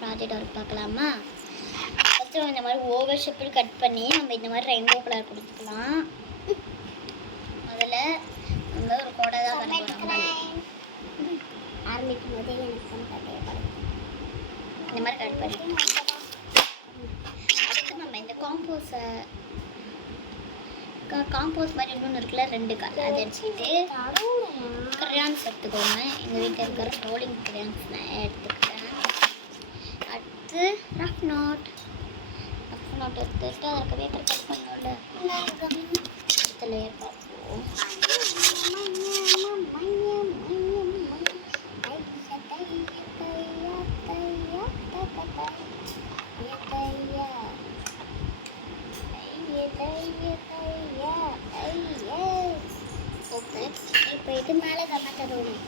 Project work பார்க்கலாமா? First இந்த மாதிரி ஓவர் ஷேப்பில் கட் பண்ணி நம்ம இந்த மாதிரி ரெயின்போ கலர் கொடுத்துக்கலாம். முதல்ல நம்ம ஒரு கோடை தான் ஆரம்பிக்கும் போதே எனக்கு இந்த மாதிரி கட் பண்ணி அடுத்து நம்ம இந்த காம்போஸ் மாதிரி இன்னொன்று இருக்குல்ல, 2 கலர் அதை அடிச்சுக்கிட்டு கிரையான்ஸ் எடுத்துக்கோங்க. எங்கள் வீட்டில் இருக்கிற ரோலிங் கிரையான்ஸ் நான் எடுத்துக்கிட்டேன். அடுத்து ரஃப் நோட் எடுத்துட்டு அதற்கு பேப்பர் கட் பண்ணோம்ல, அடுத்த லேயர் பார்ப்போம். ஓகே, இப்போ இது மேலே கமெண்ட் வரும்.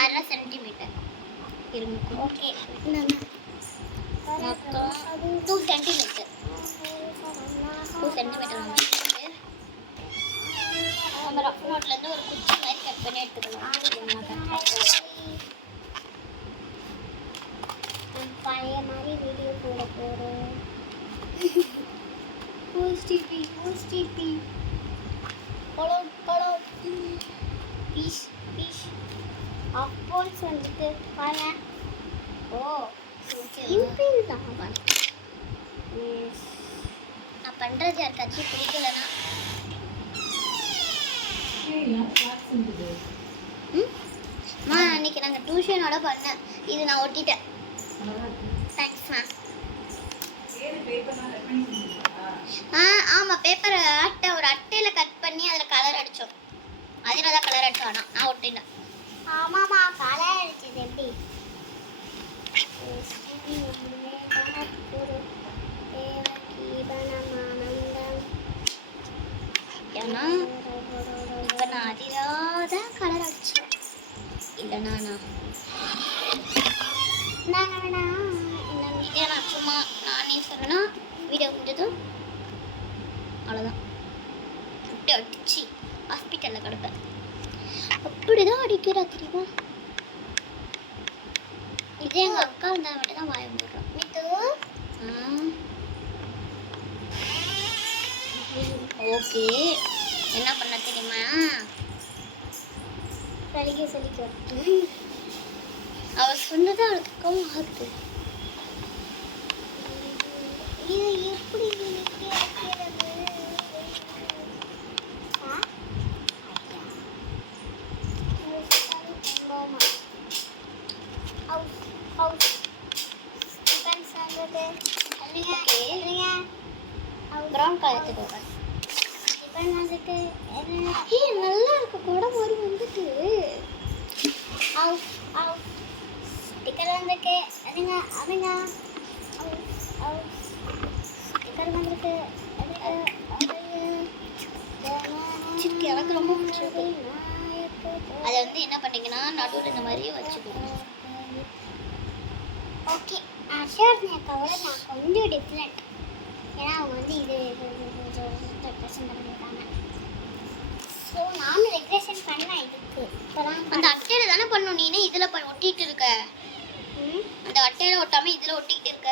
அரை சென்டிமீட்டர் இருக்கும். ஓகே, மொத்தம் 2 சென்டிமீட்டர் நம்ம ரஃப் நோட்லேருந்து ஒரு குச்சி மாதிரி கட் பண்ணி எடுத்துக்கலாம். பழைய மாதிரி வீடியோ போட போகிறோம். பீஸ் அப்போன்ஸ் வந்துட்டு பாருங்க. ஓ சிம்பிள் தான். நான் பண்ணுறது யாருக்காச்சும் பிடிக்கலன்னா அன்னைக்கு நாங்கள் டியூஷனோட பண்ணேன். இது நான் ஒட்டிட்டேன். தேங்க்ஸ்மா. ஆமாம், பேப்பர் ஒரு அட்டையில் கட் பண்ணி அதில் கலர் அடித்தோம். அதில் தான் கலர் அடித்தோம். ஆனால் நான் ஒட்டிட்டேன். ஆமாம்மா, கலர் அடிச்சது எப்படி? ஏன்னா இப்போ நான் அதில் தான் கலர் அடித்தேன். இல்லைண்ணா இதே நான் சும்மா நானே சொல்லணும்னா வீடியோ முடிஞ்சதும் அவ்வளோதான். விட்டு அடிச்சு ஹாஸ்பிட்டலில் கிடப்பேன். அப்படிதான் அடிக்கிறா தெரியுமா? இதே எங்கள் அக்கா வந்தால் மட்டும் தான் வாய போடுறோம். ஓகே, என்ன பண்ண தெரியுமா? சலிக்க அவ சொன்னது அவளுக்கு கோவம் ஆகுது. இது எப்படி ப்ரௌன் கலர் எடுத்துக்கோங்க. வந்துட்டு நல்லா இருக்கு கூட மாதிரி வந்துட்டு ஸ்டிக்கர் வந்துருக்கு. ஸ்டிக்கர் வந்துருக்கு. எனக்கு ரொம்ப பிடிச்சிருக்கு. அதை வந்து என்ன பண்ணீங்கன்னா நடுவில் இந்த மாதிரி வச்சுக்கோங்க. ஓகே, அஷர்னியாக்காவோட நான் கொஞ்சம் டிஃப்ரெண்ட். ஏன்னா அவங்க வந்து இது ரெப்ரசன்ட் பண்ணியிருக்காங்க. ஸோ நானும் ரெக்ரேஷன் பண்ணேன். இதுக்கு அந்த அட்டையில் தானே பண்ணணும். நீனே இதில் ஒட்டிகிட்டு இருக்க. அந்த அட்டையில் ஒட்டாமல் இதில் ஒட்டிக்கிட்டு இருக்க.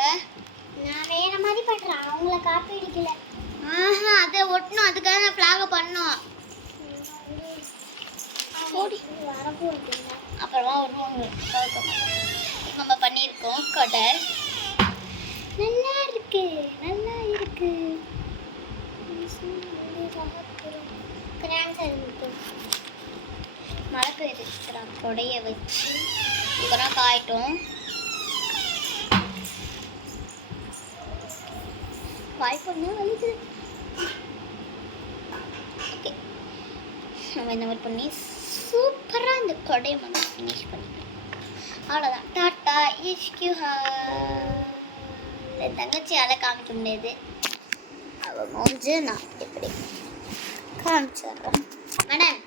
நான் வேறு மாதிரி பண்ணுறேன். அவங்கள காப்பி அடிக்கல. அதை ஒட்டணும். அதுக்காக நான் ஃப்ளாகை பண்ணோம். வரப்போ இருக்குங்க. அப்புறமா ஒட்டுவாங்க. நம்ம பண்ணியிருக்கோம். கொடை நல்லா இருக்கு. மழை பெய்யுது. கொடைய வச்சு இப்போதான் காயிட்டோம். வாய்ப்பு வலிது. ஓகே, நம்ம இந்த மாதிரி பண்ணி சூப்பராக இந்த கொடையை வந்து ஃபினிஷ் பண்ணிக்கலாம். அவ்வளோதான். டாட்டா இஷ்கியூ. என் தங்கச்சியால் காமிக்க முடியாது. அவள் மூஞ்சு நான் எப்படி காமிச்சிடுறேன். மேடம்